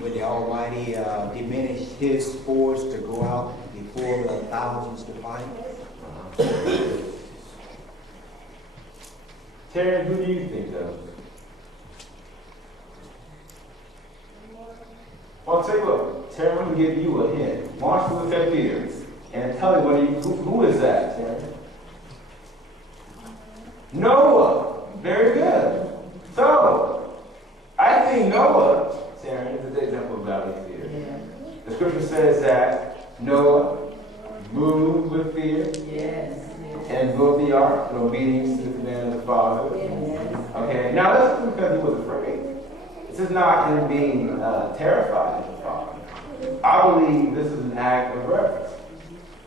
when the Almighty diminished his force to go out before the thousands to fight? Terry, who do you think of? Well, I'll tell you what, Terry, I'm going to give you a hint. March look at Peter and tell me who is that, Terry? Noah. Very good. So, I think Noah, Terry, is an example of godly fear. Yeah. The scripture says that Noah moved with fear. Yes. And built the ark in obedience to the command of the Father. Yes. Okay, now that's because he was afraid. This is not him being terrified of the Father. I believe this is an act of reverence.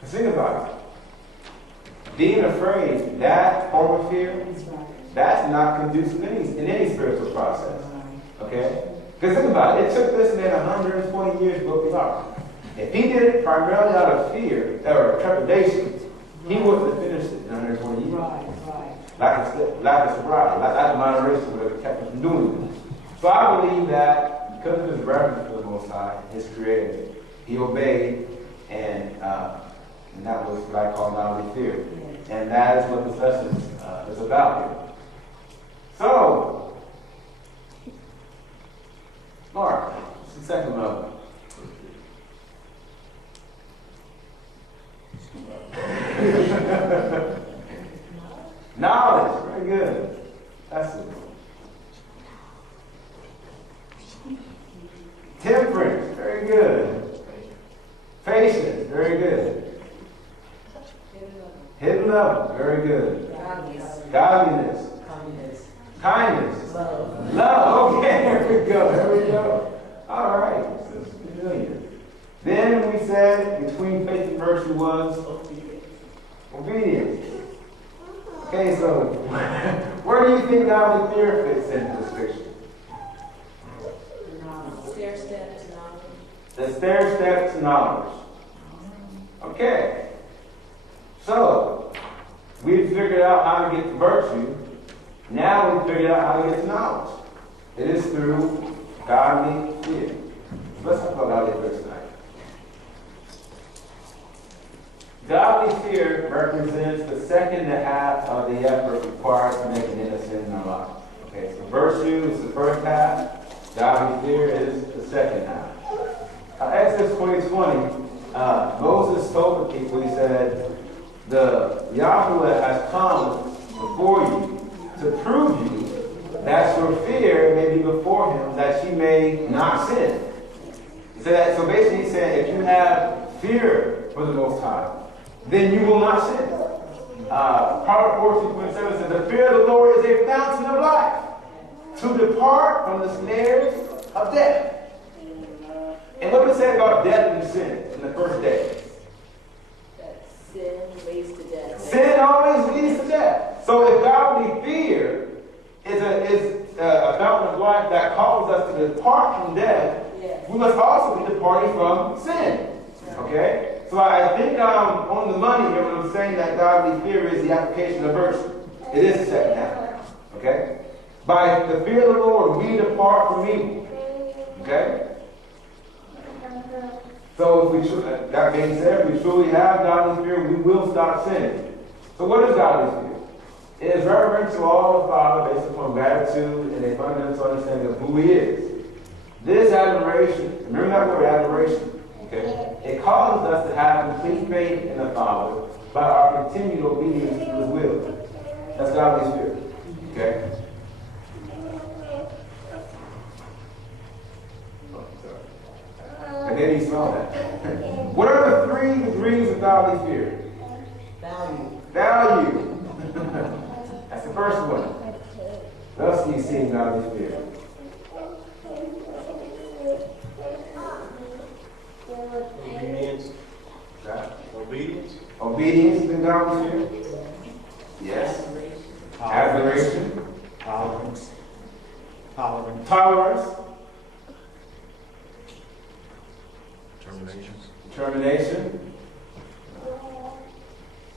Think about it. Being afraid, that form of fear, that's not conducive in any spiritual process. Okay? Because think about it. It took this man 120 years to build the ark. If he did it primarily out of fear or trepidation, he wouldn't have finished it in 120 years. Lack of sobriety, lack of moderation would have kept him from doing it. So I believe that because of his reverence for the Most High, his Creator, he obeyed, and that was what I call godly fear. And that is what this lesson is about here. So, Mark, what's the second level? Knowledge, very good. That's it. Temperance, very good. Patience, very good. Hidden love, very good. Godliness. Kindness. Love. Okay, there we go. All right. This is familiar. Then we said between faith and virtue was obedience. Okay, so where do you think godly fear fits into this picture? Stair step to knowledge. The stair step to knowledge. Okay. So, we've figured out how to get to virtue. Now we've figured out how to get to knowledge. It is through godly fear. Let's talk about godly fear tonight. Godly fear represents the second half of the effort required to make an innocent in our life. Okay, so virtue is the first half. Godly fear is the second half. Exodus 20:20, Moses told the people, he said, the Yahweh has come before you to prove you that your fear may be before him, that you may not sin. He said that, so basically he said, if you have fear for the Most High, then you will not sin. Proverbs 14:27 says, the fear of the Lord is a fountain of life, to depart from the snares of death. And what did it say about death and sin in the first day? That sin leads to death. Sin always leads to death. So if godly fear is a fountain of life that calls us to depart from death, we must also be departing from sin. Okay? So I think I'm on the money here when I'm saying that godly fear is the application of virtue. It is the second half. Okay? By the fear of the Lord, we depart from evil. Okay? So if we that being said, if we truly have godly fear, we will stop sinning. So what is godly fear? It is reverence to all the Father based upon gratitude and a fundamental understanding of who He is. This admiration, remember that word, admiration, okay? It causes us to have complete faith in the Father by our continued obedience to His will. That's godly fear, okay? And then he saw that. What are the 3 degrees of godly fear? Value. That's the first one. What else do you see in godly fear? Obedience. Right? Obedience. Obedience in godly fear? Yes. Adoration. Tolerance. Tolerance. Determination.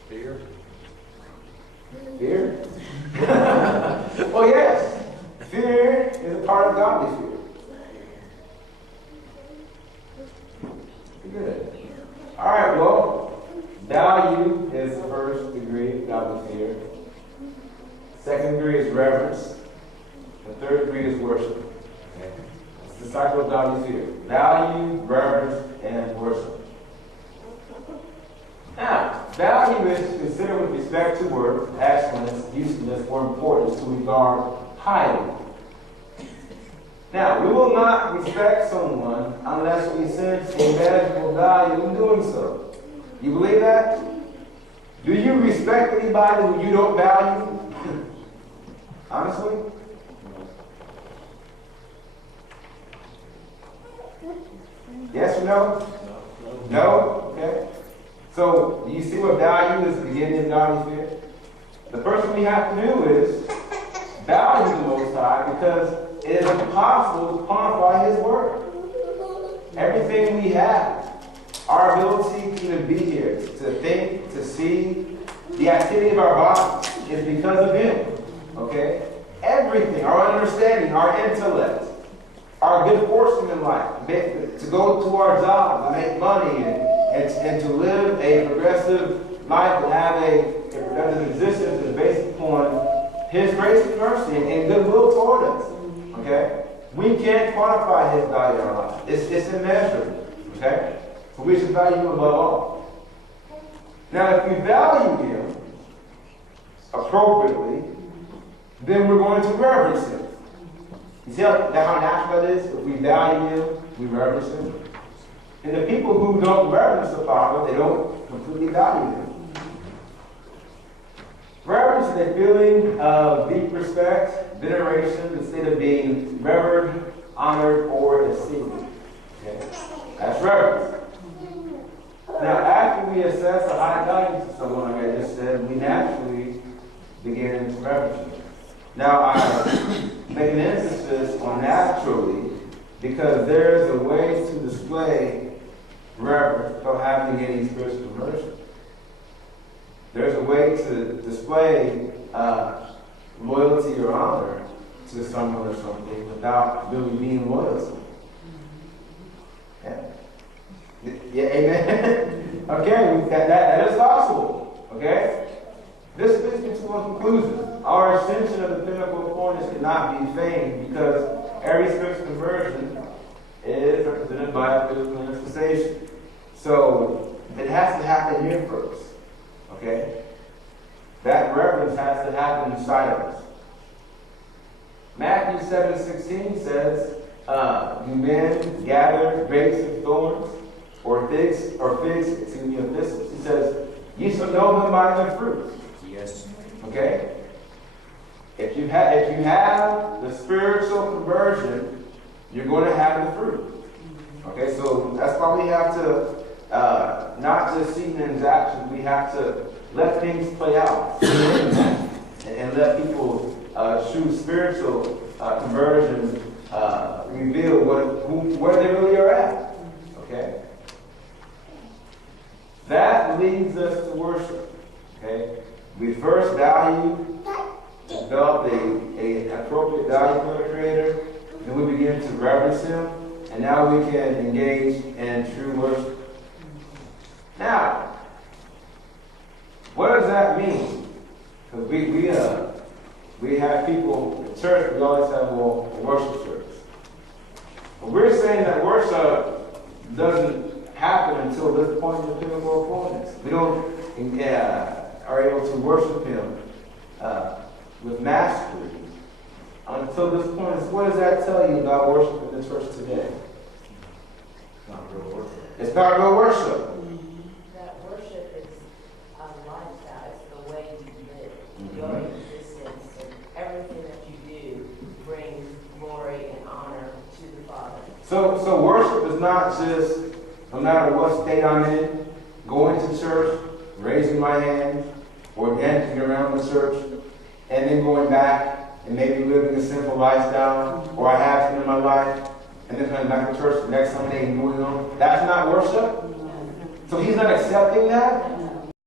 Fear. Fear? Well, yes. Fear is a part of godly fear. Value is the first degree of godly fear. Second degree is reverence. The third degree is worship. Okay? It's the cycle of godly fear. Value, reverence, and worship. Now, value is considered with respect to worth, excellence, usefulness, or importance to regard highly. Now, we will not respect someone unless we sense a measurable value in doing so. You believe that? Do you respect anybody who you don't value? Honestly? Yes or no? No? Okay. So, do you see what value is the beginning of godly fear? The first thing we have to do is value the Most High because it is impossible to quantify His word. Everything we have, our ability to even be here, to think, to see, the activity of our bodies is because of Him. Okay? Everything, our understanding, our intellect, our good fortune in life, to go to our job, to make money, and to live a progressive life, to have a productive existence is based upon His grace and mercy and goodwill toward us. Okay? We can't quantify His value in our life. It's immeasurable. Okay? So we should value Him above all. Now, if we value Him appropriately, then we're going to reverence Him. You see how natural that is? If we value Him, we reverence Him. And the people who don't reverence the Father, they don't completely value Him. Reverence is a feeling of deep respect, veneration, the state of being revered, honored, or esteemed. Okay? That's reverence. Now, after we assess a high value to someone, like I just said, we naturally begin to reverence them. Now, I make an emphasis on naturally because there's a way to display reverence without having any spiritual conversion. There's a way to display loyalty or honor to someone or something without really being loyal to them. Yeah, amen? Okay, that is possible. Okay? This leads me to a conclusion. Our ascension of the pinnacle of holiness cannot be feigned because every spiritual conversion is represented by a physical manifestation. So it has to happen here first. Okay? That reverence has to happen inside of us. Matthew 7:16 says, do men gather grapes of thorns or figs, of thistles? He says, ye shall know them by their fruits. Yes. Okay? If you have the spiritual conversion, you're going to have the fruit. Okay, so that's why we have to not just see men's actions, we have to let things play out and let people through spiritual conversion reveal where they really are at. Okay? That leads us to worship. Okay? We first develop an appropriate value for the Creator, then we begin to reverence Him, and now we can engage in true worship. Now, what does that mean? Because we have people in church, we always have a worship service. But we're saying that worship doesn't happen until this point in the pinnacle of holiness. We don't are able to worship Him with mastery until this point. So what does that tell you about worship in the church today? It's not real worship. It's not real worship. That worship is a lifestyle. It's the way you live. Your existence and everything that you do brings glory and honor to the Father. So worship is not just, no matter what state I'm in, going to church, raising my hand, or dancing around the church, and then going back and maybe living a simple lifestyle, or I have some in my life, and then coming back to church the next Sunday and moving on. That's not worship? So He's not accepting that?